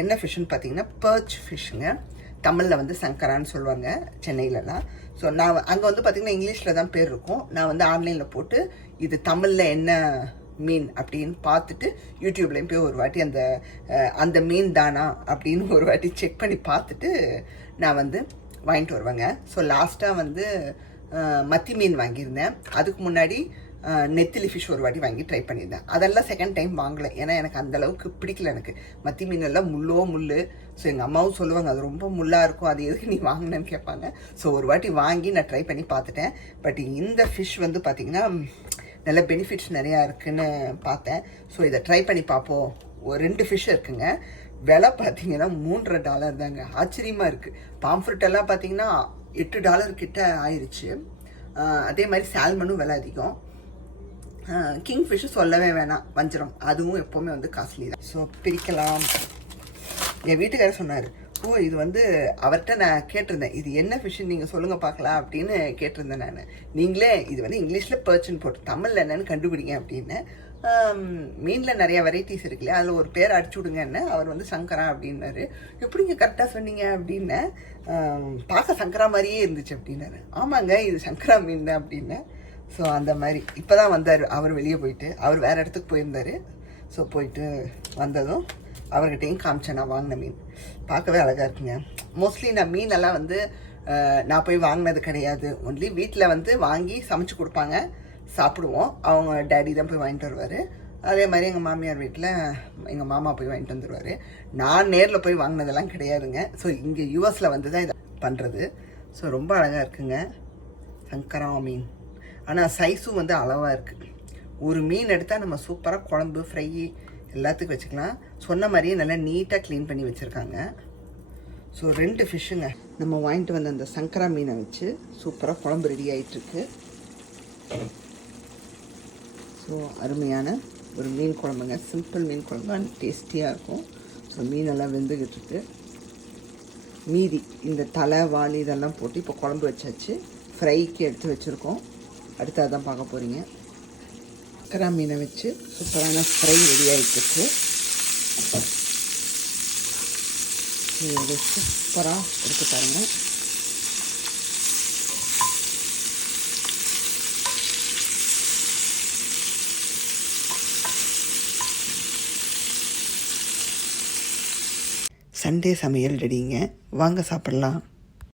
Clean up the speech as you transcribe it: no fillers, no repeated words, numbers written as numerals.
என்ன ஃபிஷ்ஷுன்னு பார்த்தீங்கன்னா பர்ச் ஃபிஷ்ஷுங்க. தமிழில் வந்து சங்கரான்னு சொல்லுவாங்க சென்னையிலலாம். ஸோ நான் அங்கே வந்து பார்த்திங்கன்னா இங்கிலீஷில் தான் பேர் இருக்கும். நான் வந்து ஆன்லைனில் போட்டு இது தமிழில் என்ன மீன் அப்படின்னு பார்த்துட்டு யூடியூப்லேயும் போய் ஒரு வாட்டி அந்த மீன் தானா அப்படின்னு ஒரு வாட்டி செக் பண்ணி பார்த்துட்டு நான் வந்து வாங்கிட்டு வருவேங்க. ஸோ லாஸ்ட்டாக வந்து மத்தி மீன் வாங்கியிருந்தேன். அதுக்கு முன்னாடி நெத்திலி ஃபிஷ் ஒரு வாட்டி வாங்கி ட்ரை பண்ணியிருந்தேன். அதெல்லாம் செகண்ட் டைம் வாங்கலை, ஏன்னா எனக்கு அந்தளவுக்கு பிடிக்கல. எனக்கு மத்தி மீனெல்லாம் முள். ஸோ எங்கள் அம்மாவும் சொல்லுவாங்க அது ரொம்ப முள்ளாக இருக்கும், அது எதுக்கு நீ வாங்கினேன்னு கேட்பாங்க. ஸோ ஒரு வாட்டி வாங்கி நான் ட்ரை பண்ணி பார்த்துட்டேன். பட் இந்த ஃபிஷ் வந்து பார்த்திங்கன்னா நல்ல பெனிஃபிட்ஸ் நிறையா இருக்குதுன்னு பார்த்தேன். ஸோ இதை ட்ரை பண்ணி பார்ப்போம். ஒரு 2 ஃபிஷ் இருக்குங்க. விலை பார்த்தீங்கன்னா $3 தாங்க. ஆச்சரியமாக இருக்குது. பாம்ஃப்ரெட்டெல்லாம் பார்த்தீங்கன்னா $8 கிட்ட ஆயிடுச்சு. அதே மாதிரி சால்மனும் விலை அதிகம். கிங் ஃபிஷ்ஷு சொல்லவே வேணாம், வஞ்சிரம் அதுவும் எப்போவுமே வந்து காஸ்ட்லி தான். ஸோ பிரிக்கலாம். என் வீட்டுக்காரர் சொன்னார், ஓ இது வந்து அவர்கிட்ட நான் கேட்டிருந்தேன், இது என்ன ஃபிஷ்ஷுன்னு நீங்கள் சொல்லுங்கள் பார்க்கலாம் அப்படின்னு கேட்டிருந்தேன் நான். நீங்களே இது வந்து இங்கிலீஷில் பர்ச்சுன்னு போட்டு தமிழில் என்னென்னு கண்டுபிடிங்க அப்படின்னு. மீனில் நிறையா வெரைட்டிஸ் இருக்குல்லையா, அதில் ஒரு பேர் அடிச்சு விடுங்கன்னு அவர் வந்து சங்கரா அப்படின்னாரு. எப்படிங்க கரெக்டாக சொன்னீங்க அப்படின்னு. பார்க்க சங்கரா மாதிரியே இருந்துச்சு அப்படின்னாரு. ஆமாங்க இது சங்கரா மீன் தான் அப்படின்னேன். ஸோ அந்த மாதிரி இப்போ தான் வந்தார் அவர், வெளியே போயிட்டு அவர் வேறு இடத்துக்கு போயிருந்தார். ஸோ போயிட்டு வந்ததும் அவர்கிட்டையும் காமிச்சேன் நான் வாங்கின மீன். பார்க்கவே அழகாக இருக்குங்க. மோஸ்ட்லி நான் மீனெல்லாம் வந்து நான் போய் வாங்கினது கிடையாது. ஒன்லி வீட்டில் வந்து வாங்கி சமைச்சு கொடுப்பாங்க, சாப்பிடுவோம். அவங்க டேடி தான் போய் வாங்கிட்டு வருவார். அதே மாதிரி எங்கள் மாமியார் வீட்டில் எங்கள் மாமா போய் வாங்கிட்டு வந்துடுவார். நான் நேரில் போய் வாங்கினதெல்லாம் கிடையாதுங்க. ஸோ இங்கே யூஎஸில் வந்து தான் இதை பண்ணுறது. ஸோ ரொம்ப அழகாக இருக்குங்க சங்கரா மீன். ஆனால் சைஸும் வந்து அளவாக இருக்குது. ஒரு மீன் எடுத்தால் நம்ம சூப்பராக குழம்பு ஃப்ரை எல்லாத்துக்கும் வச்சுக்கலாம். சொன்ன மாதிரியே நல்லா நீட்டாக க்ளீன் பண்ணி வச்சுருக்காங்க. ஸோ 2 ஃபிஷ்ஷுங்க. நம்ம வாங்கிட்டு வந்த அந்த சங்கரா மீனை வச்சு சூப்பராக குழம்பு ரெடி ஆகிட்டுருக்கு. ஸோ அருமையான ஒரு மீன் குழம்புங்க. சிம்பிள் மீன் குழம்பு அண்ட் டேஸ்டியாக இருக்கும். ஸோ மீனெல்லாம் வெந்துக்கிட்டு இருக்கு. மீதி இந்த தலை வாலி இதெல்லாம் போட்டு இப்போ குழம்பு வச்சாச்சு. ஃப்ரைக்கு எடுத்து வச்சுருக்கோம். அடுத்து அதான் பார்க்க போகிறீங்க. சங்கரா மீனை வச்சு சூப்பரான ஃப்ரை ரெடி ஆகிட்டுருக்கு. இது சூப்பராக எடுத்து பாருங்கள். சண்டே சமையல் ரெடிங்க. வாங்க சாப்பிட்லாம்.